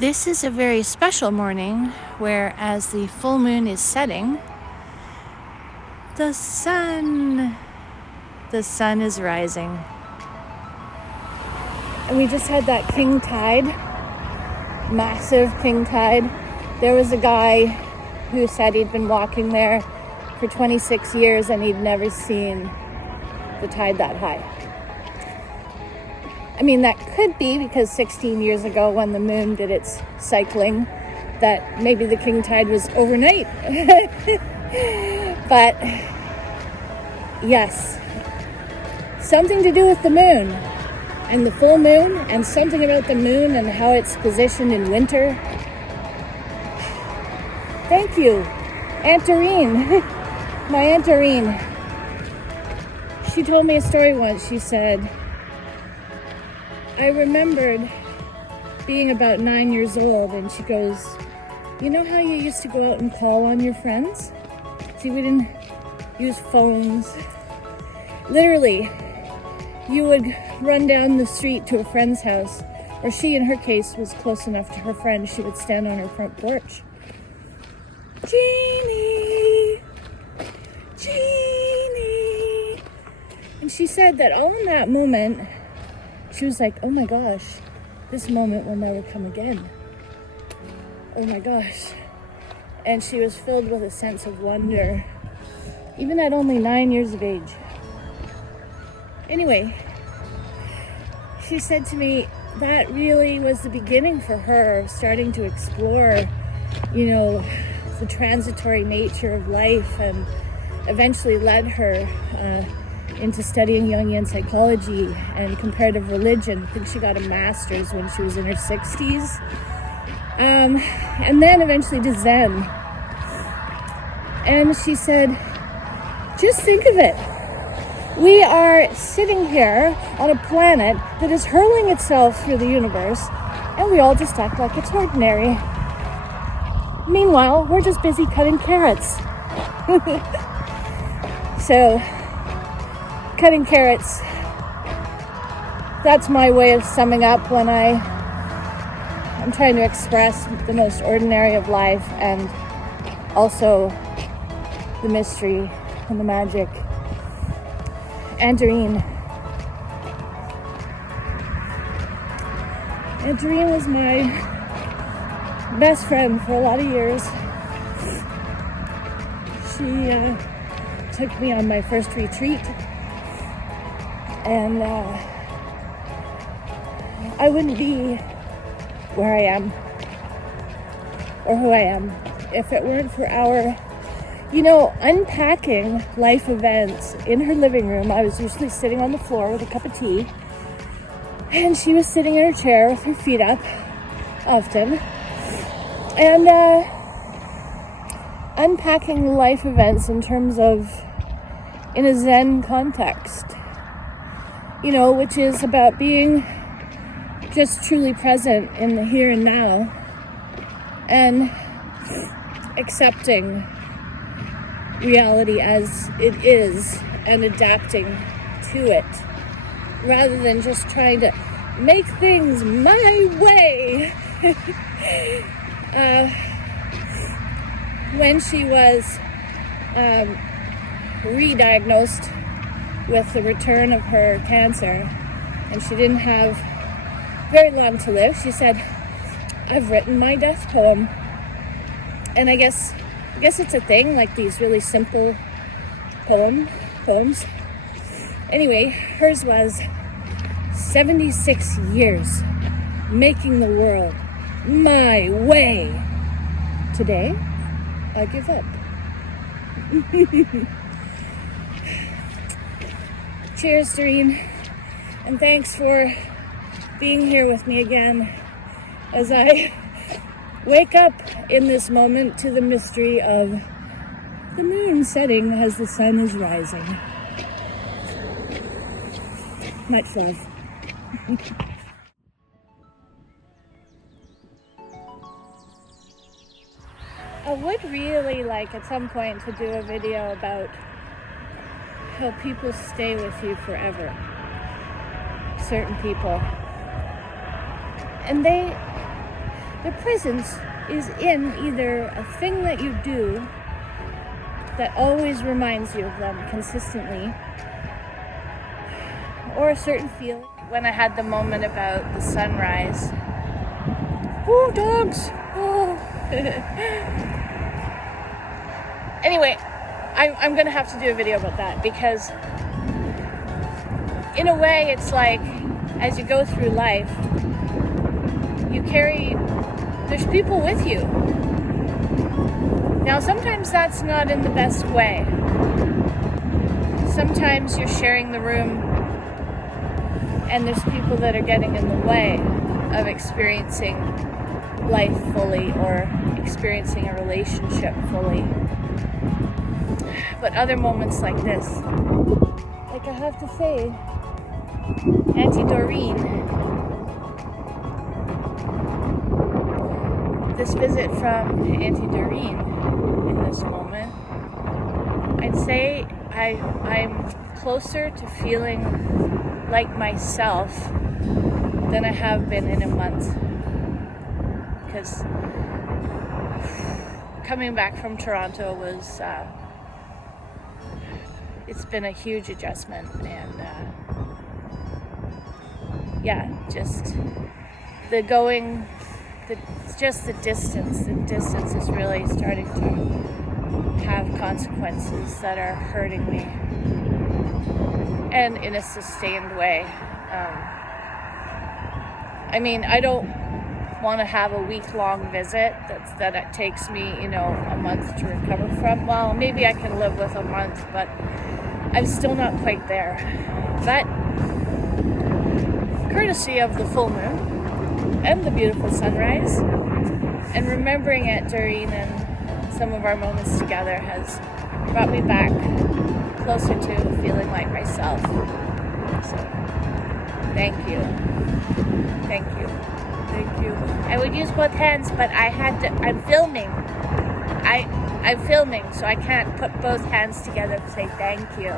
This is a very special morning where, as the full moon is setting, the sun is rising. And we just had that king tide, massive king tide. There was a guy who said he'd been walking there for 26 years and he'd never seen the tide that high. I mean, that could be because 16 years ago when the moon did its cycling, that maybe the king tide was overnight. But yes, something to do with the moon and the full moon, and something about the moon and how it's positioned in winter. Thank you, Aunt Doreen. My Aunt Doreen. She told me a story once. She said, I remembered being about 9 years old, and she goes, you know how you used to go out and call on your friends? See, we didn't use phones. Literally, you would run down the street to a friend's house, or she, in her case, was close enough to her friend, she would stand on her front porch. Jeannie! Jeannie! And she said that all in that moment, she was like, oh my gosh, this moment will never come again. Oh my gosh. And she was filled with a sense of wonder, even at only 9 years of age. Anyway, she said to me that really was the beginning for her of starting to explore, the transitory nature of life, and eventually led her into studying Jungian psychology and comparative religion. I think she got a master's when she was in her 60s. And then eventually to Zen. And she said, just think of it. We are sitting here on a planet that is hurling itself through the universe, and we all just act like it's ordinary. Meanwhile, we're just busy cutting carrots. So, cutting carrots, that's my way of summing up when I'm trying to express the most ordinary of life, and also the mystery and the magic. Aunt Doreen. Aunt Doreen was my best friend for a lot of years. She took me on my first retreat, and I wouldn't be where I am or who I am if it weren't for our unpacking life events in her living room. I was usually sitting on the floor with a cup of tea, and she was sitting in her chair with her feet up often, and unpacking life events in terms of in a Zen context, which is about being just truly present in the here and now and accepting reality as it is and adapting to it, rather than just trying to make things my way. When she was re-diagnosed with the return of her cancer, and she didn't have very long to live, she said, I've written my death poem. And I guess it's a thing, like these really simple poems. Anyway, hers was 76 years making the world my way. Today, I give up. Cheers, Doreen, and thanks for being here with me again as I wake up in this moment to the mystery of the moon setting as the sun is rising. Much love. I would really like at some point to do a video about how people stay with you forever. Certain people. And their presence is in either a thing that you do that always reminds you of them consistently, or a certain feeling. When I had the moment about the sunrise. Oh, dogs! Oh. Anyway, I'm gonna have to do a video about that, because in a way it's like, as you go through life, there's people with you. Now sometimes that's not in the best way. Sometimes you're sharing the room and there's people that are getting in the way of experiencing life fully or experiencing a relationship fully. But other moments like this, like I have to say, Auntie Doreen, this visit from Auntie Doreen in this moment, I'd say I'm closer to feeling like myself than I have been in a month. Because coming back from Toronto was, it's been a huge adjustment, and just the going, just the distance is really starting to have consequences that are hurting me, and in a sustained way. I mean, I don't want to have a week-long visit that it takes me, a month to recover from. Well, maybe I can live with a month, but I'm still not quite there. But courtesy of the full moon and the beautiful sunrise, and remembering Aunt Doreen and some of our moments together has brought me back closer to feeling like myself. So, thank you. Thank you. Thank you. I would use both hands, but I'm filming. I'm filming, so I can't put both hands together to say thank you.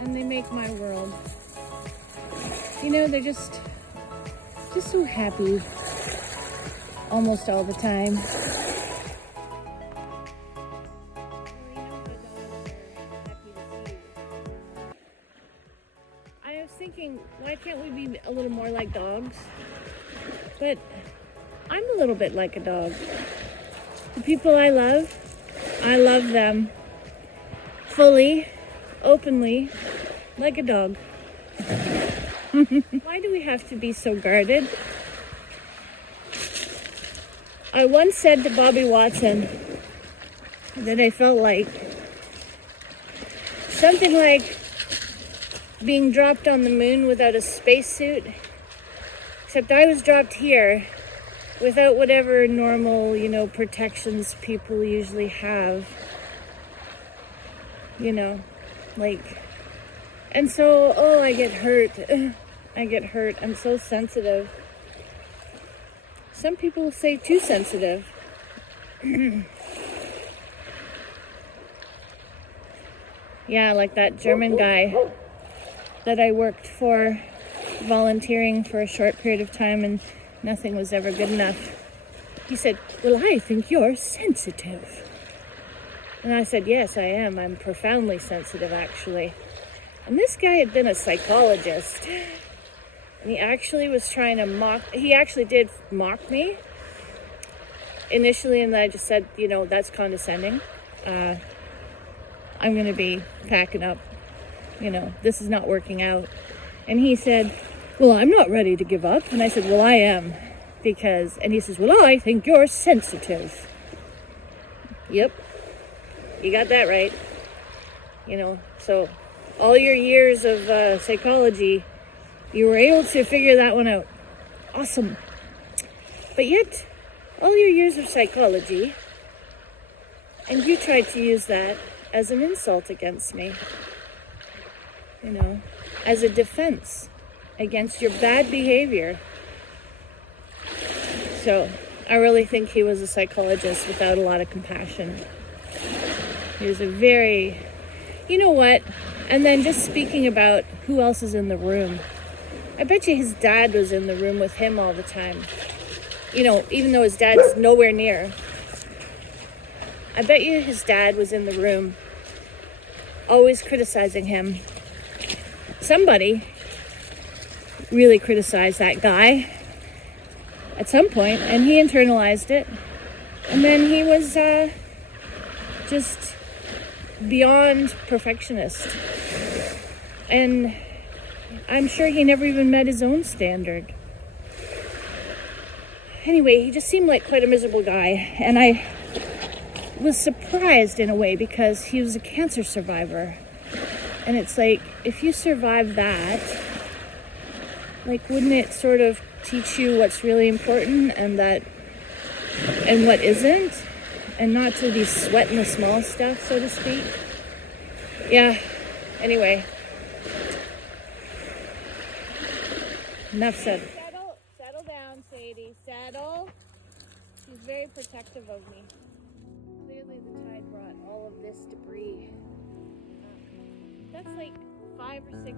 And they make my world. They're just so happy almost all the time. I was thinking, why can't we be a little more like dogs? But I'm a little bit like a dog. The people I love them fully, openly, like a dog. Why do we have to be so guarded? I once said to Bobby Watson that I felt like something like being dropped on the moon without a spacesuit, except I was dropped here without whatever normal, protections people usually have, and so, I get hurt. I'm so sensitive. Some people say too sensitive. Yeah, like that German guy that I worked for, volunteering for a short period of time, and nothing was ever good enough. He said, "Well, I think you're sensitive." And I said, "Yes, I am. I'm profoundly sensitive, actually." And this guy had been a psychologist. And he actually was trying to he actually did mock me initially, and I just said, that's condescending. I'm going to be packing up. This is not working out. And he said, "Well, I'm not ready to give up." And I said, "Well, I am." And he says, "Well, I think you're sensitive." Yep. You got that right. So all your years of psychology, you were able to figure that one out. Awesome. But yet, all your years of psychology, and you tried to use that as an insult against me. As a defense against your bad behavior. So, I really think he was a psychologist without a lot of compassion. He was a very... You know what? And then just speaking about who else is in the room. I bet you his dad was in the room with him all the time. You know, even though his dad's nowhere near. I bet you his dad was in the room, always criticizing him. Somebody really criticized that guy at some point, and he internalized it. And then he was just beyond perfectionist. And I'm sure he never even met his own standard. Anyway, he just seemed like quite a miserable guy. And I was surprised in a way because he was a cancer survivor. And it's like, if you survive that, like, wouldn't it sort of teach you what's really important and what isn't? And not to be sweating the small stuff, so to speak. Yeah, anyway. Enough said. Settle down, Sadie. Settle. She's very protective of me. Clearly the tide brought all of this debris. That's like 5 or 6